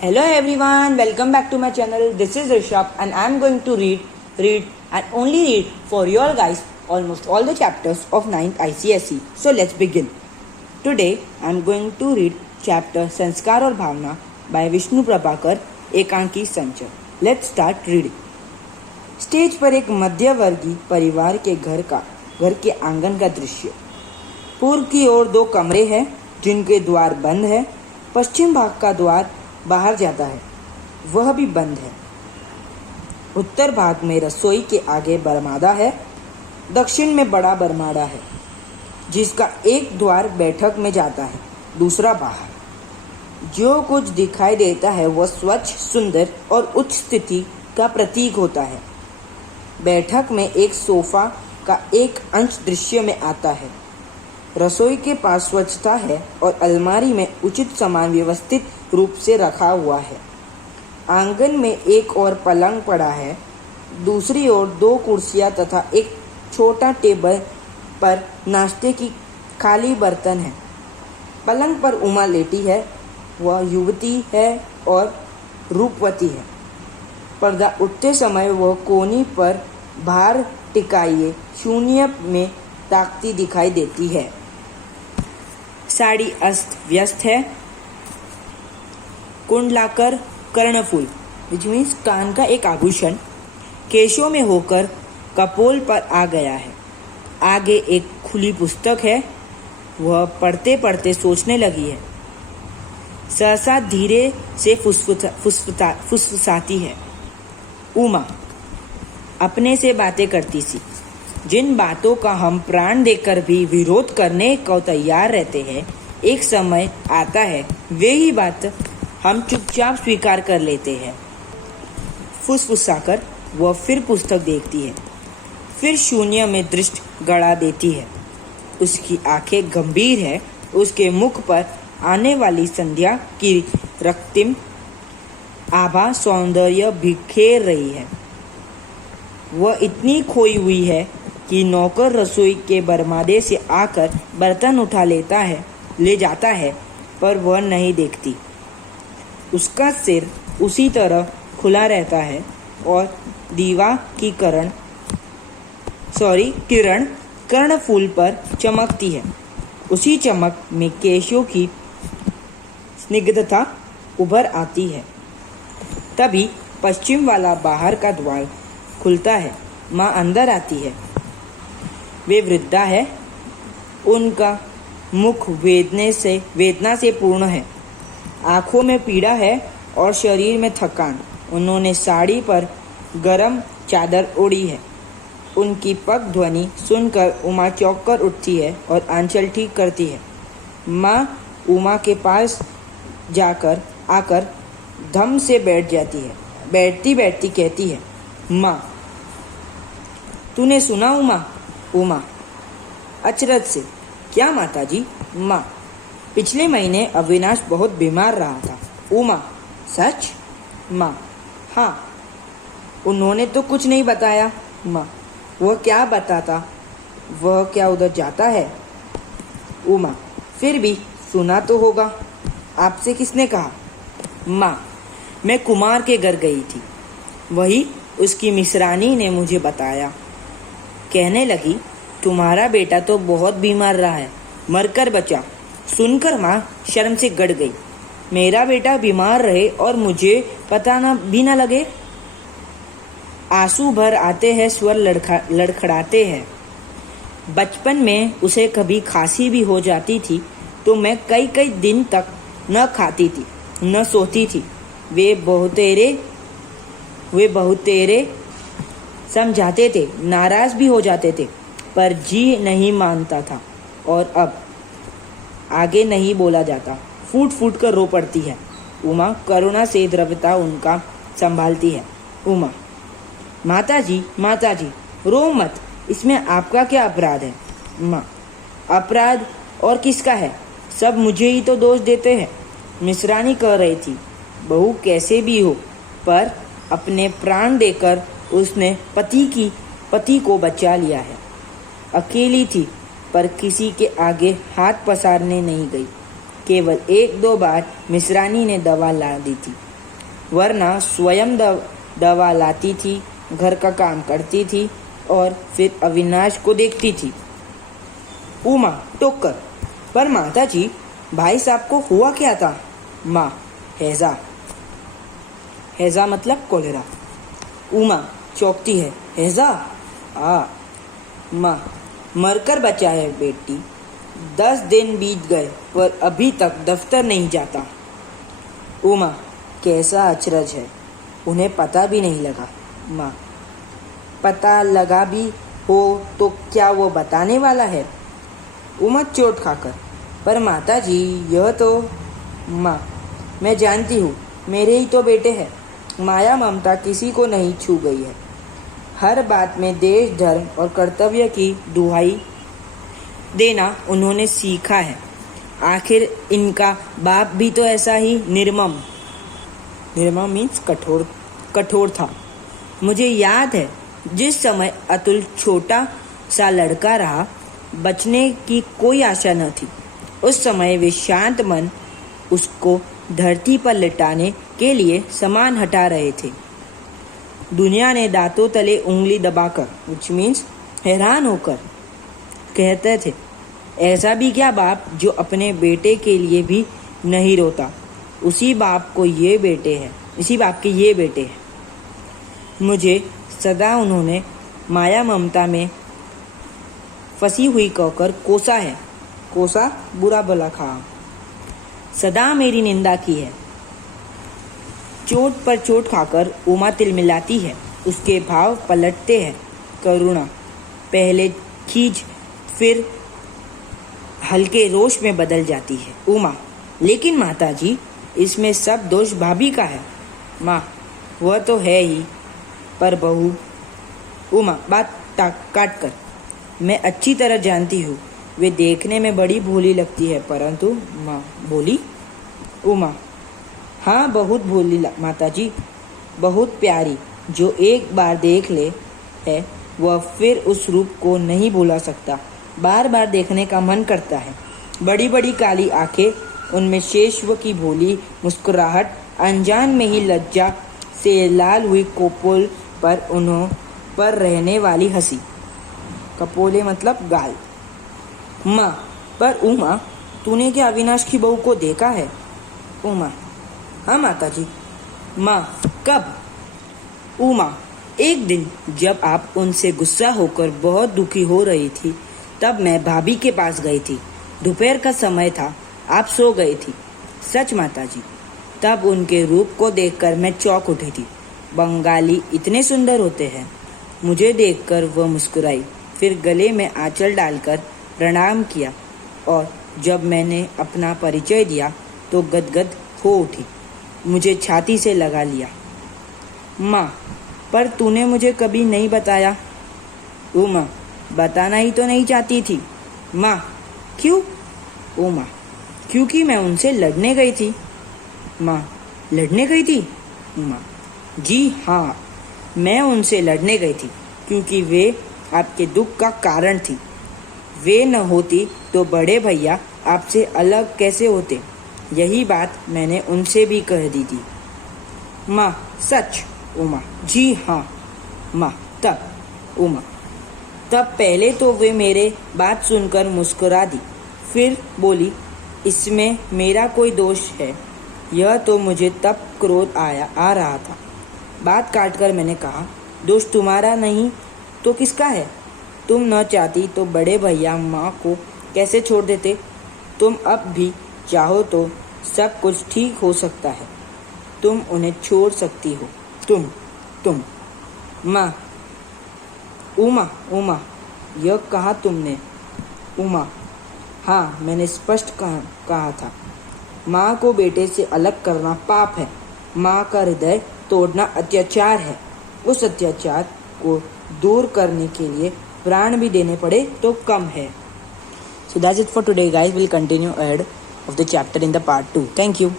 Hello everyone, welcome back to my channel. This is Rishabh and I am going to read and only read for you all guys almost all the chapters of 9th ICSE. So let's begin. Today I am going to read chapter Sanskar और भावना by Vishnu Prabhakar एकांकी संचय. Let's start reading. Stage पर एक मध्यवर्गीय परिवार के घर के आंगन का दृश्य. पूर्व की ओर दो कमरे हैं जिनके द्वार बंद है. पश्चिम भाग का द्वार बाहर जाता है, वह भी बंद है. उत्तर भाग में रसोई के आगे बरमादा है. दक्षिण में बड़ा बरमाड़ा है जिसका एक द्वार बैठक में जाता है, दूसरा बाहर. जो कुछ दिखाई देता है वह स्वच्छ, सुंदर और उच्च स्थिति का प्रतीक होता है. बैठक में एक सोफा का एक अंश दृश्य में आता है. रसोई के पास स्वच्छता है और अलमारी में उचित सामान व्यवस्थित रूप से रखा हुआ है. आंगन में एक और पलंग पड़ा है. दूसरी ओर दो कुर्सियां तथा एक छोटा टेबल पर नाश्ते की खाली बर्तन है. पलंग पर उमा लेटी है. वह युवती है और रूपवती है. पर्दा उठते समय वह कोनी पर भार टिकाए शून्य में ताकती दिखाई देती है. साड़ी अस्त व्यस्त है. कुंडलाकर कर्णफूल विच मीन्स कान का एक आभूषण केशों में होकर कपोल पर आ गया है. आगे एक खुली पुस्तक है. वह पढ़ते पढ़ते सोचने लगी है. सहसा धीरे से फुसफुसाती है. उमा अपने से बातें करती सी. जिन बातों का हम प्राण देकर भी विरोध करने को तैयार रहते हैं, एक समय आता है वे ही बात हम चुपचाप स्वीकार कर लेते हैं. फुसफुसाकर वह फिर पुस्तक देखती है, फिर शून्य में दृष्टि गड़ा देती है. उसकी आंखें गंभीर है. उसके मुख पर आने वाली संध्या की रक्तिम आभा सौंदर्य बिखेर रही है. वह इतनी खोई हुई है कि नौकर रसोई के बरमादे से आकर बर्तन उठा ले जाता है, पर वह नहीं देखती. उसका सिर उसी तरह खुला रहता है और दीवा की किरण कर्णफूल पर चमकती है. उसी चमक में केशों की स्निग्धता उभर आती है. तभी पश्चिम वाला बाहर का द्वार खुलता है. माँ अंदर आती है. वे वृद्धा है. उनका मुख वेदना से पूर्ण है. आंखों में पीड़ा है और शरीर में थकान. उन्होंने साड़ी पर गरम चादर ओढ़ी है. उनकी पग ध्वनि सुनकर उमा चौंक कर उठती है और आंचल ठीक करती है. माँ उमा के पास आकर धम से बैठ जाती है. बैठती बैठती कहती है, माँ तूने सुना उमा? उमा अचरज से, क्या माताजी? माँ पिछले महीने अविनाश बहुत बीमार रहा था. उमा सच? माँ हाँ. उन्होंने तो कुछ नहीं बताया. माँ वह क्या बताता? वह क्या उधर जाता है? उमा फिर भी सुना तो होगा. आपसे किसने कहा? माँ मैं कुमार के घर गई थी. वही उसकी मिसरानी ने मुझे बताया. कहने लगी तुम्हारा बेटा तो बहुत बीमार रहा है, मरकर बचा. सुनकर माँ शर्म से गड़ गई. मेरा बेटा बीमार रहे और मुझे पता भी न लगे. आंसू भर आते हैं, स्वर लड़खड़ाते हैं. बचपन में उसे कभी खांसी भी हो जाती थी तो मैं कई दिन तक न खाती थी न सोती थी. वे बहुतेरे समझाते थे, नाराज भी हो जाते थे, पर जी नहीं मानता था. और अब आगे नहीं बोला जाता. फूट फूट कर रो पड़ती है. उमा करुणा से द्रव्यता उनका संभालती है. उमा माताजी रो मत. इसमें आपका क्या अपराध है? माँ अपराध और किसका है? सब मुझे ही तो दोष देते हैं. मिसरानी कह रही थी बहू कैसे भी हो, पर अपने प्राण देकर उसने पति को बचा लिया है. अकेली थी पर किसी के आगे हाथ पसारने नहीं गई. केवल 1-2 बार मिसरानी ने दवा ला दी थी. वरना स्वयं दवा लाती थी, घर का काम करती थी और फिर अविनाश को देखती थी। उमा टोक कर, पर माताजी भाई साहब को हुआ क्या था? माँ, हैजा। हैजा मतलब कोलेरा। उमा चौंकती है, हैजा? माँ, मरकर बचा है बेटी। 10 दिन बीत गए पर अभी तक दफ्तर नहीं जाता। उमा, कैसा अचरज है, उन्हें पता भी नहीं लगा। माँ, पता लगा भी हो तो क्या वो बताने वाला है? उमा चोट खाकर, पर माताजी यह तो। माँ, मैं जानती हूँ, मेरे ही तो बेटे हैं। माया ममता किसी को नहीं छू गई है। हर बात में देश, धर्म और कर्तव्य की दुहाई देना उन्होंने सीखा है। आखिर इनका बाप भी तो ऐसा ही निर्मम मीन्स कठोर था। मुझे याद है जिस समय अतुल छोटा सा लड़का रहा, बचने की कोई आशा न थी, उस समय वे शांत मन उसको धरती पर लिटाने के लिए सामान हटा रहे थे। दुनिया ने दांतों तले उंगली दबाकर विच मीन्स हैरान होकर कहते थे, ऐसा भी क्या बाप जो अपने बेटे के लिए भी नहीं रोता? इसी बाप के ये बेटे हैं। मुझे सदा उन्होंने माया ममता में फंसी हुई कहकर कोसा है। कोसा बुरा भला कहा। सदा मेरी निंदा की है। चोट पर चोट खाकर उमा तिलमिलाती है। उसके भाव पलटते हैं। करुणा, पहले खींच, फिर हल्के रोष में बदल जाती है। उमा, लेकिन माताजी, इसमें सब दोष भाभी का है। माँ, वह तो है ही, पर बहू। उमा बात काट कर, मैं अच्छी तरह जानती हूँ वे देखने में बड़ी भोली लगती है, परंतु। माँ बोली। उमा, हाँ, बहुत भोली माताजी, बहुत प्यारी। जो एक बार देख ले है वह फिर उस रूप को नहीं भुला सकता। बार बार देखने का मन करता है। बड़ी बड़ी काली आंखें, उनमें शेषव की भोली मुस्कुराहट, अनजान में ही लज्जा से लाल हुई कपोल पर उन्हों पर रहने वाली हंसी। कपोले मतलब गाल। माँ, पर उमा, तूने क्या अविनाश की बहू को देखा है? उमा, हाँ माताजी। माँ, कब? उमा, एक दिन जब आप उनसे गुस्सा होकर बहुत दुखी हो रही थी, तब मैं भाभी के पास गई थी। दोपहर का समय था, आप सो गई थी। सच माताजी। तब उनके रूप को देखकर मैं चौंक उठी थी। बंगाली इतने सुंदर होते हैं। मुझे देखकर वह मुस्कुराई, फिर गले में आंचल डालकर प्रणाम किया और जब मैंने अपना परिचय दिया तो गदगद हो उठी। मुझे छाती से लगा लिया। माँ, पर तूने मुझे कभी नहीं बताया। उमा, बताना ही तो नहीं चाहती थी। माँ, क्यों? उमा, क्योंकि मैं उनसे लड़ने गई थी। माँ, लड़ने गई थी? उमा, जी हाँ, मैं उनसे लड़ने गई थी क्योंकि वे आपके दुख का कारण थी। वे न होती तो बड़े भैया आपसे अलग कैसे होते? यही बात मैंने उनसे भी कह दी थी। माँ, सच? उमा, जी हाँ। माँ, तब? उमा, तब पहले तो वे मेरे बात सुनकर मुस्कुरा दी, फिर बोली, इसमें मेरा कोई दोष है? यह तो मुझे तब क्रोध आ रहा था। बात काटकर मैंने कहा, दोष तुम्हारा नहीं तो किसका है? तुम न चाहती तो बड़े भैया माँ को कैसे छोड़ देते? तुम अब भी चाहो तो सब कुछ ठीक हो सकता है। तुम उन्हें छोड़ सकती हो। तुम। माँ, उमा, यह कहा तुमने? उमा, हाँ, मैंने स्पष्ट कहा था। माँ को बेटे से अलग करना पाप है। माँ का हृदय तोड़ना अत्याचार है। उस अत्याचार को दूर करने के लिए प्राण भी देने पड़े तो कम है। So that's it for today, guys. We'll continue ahead of the chapter in the part 2. Thank you.